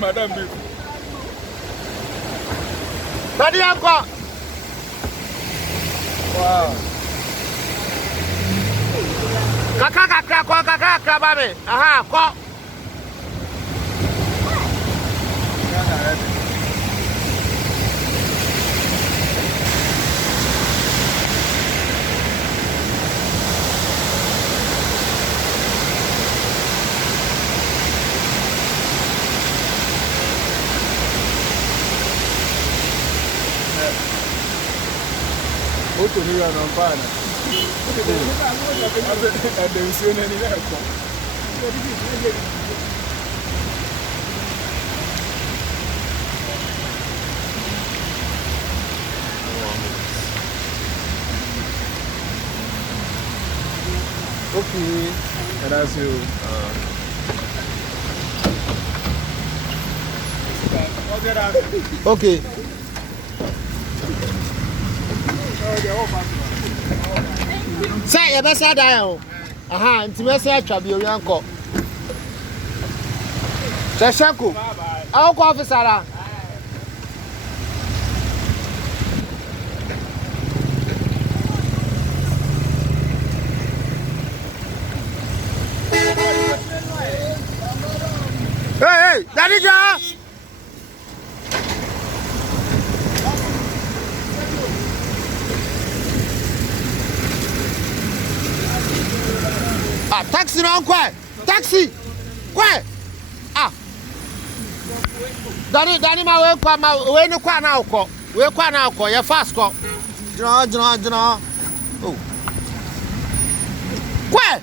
Madam B. Daddy uncle. Wow. Kakra baby. Aha, ko. Oto ni ra non pa na. Ade nsuo na ni na ko. Okay, and that's you. Okay. Say you better die o. Aha, ntime say atwa bi owi anko. Cheshanko. Aw ko officer la. Hey, Daddy Ja. Ah, taxi no kwa. Taxi. Kwa. Ah. Daddy ma we kwa we ni kwa na ukọ. We kwa na ukọ, ye fast ko. Jina. Oh. Kwa.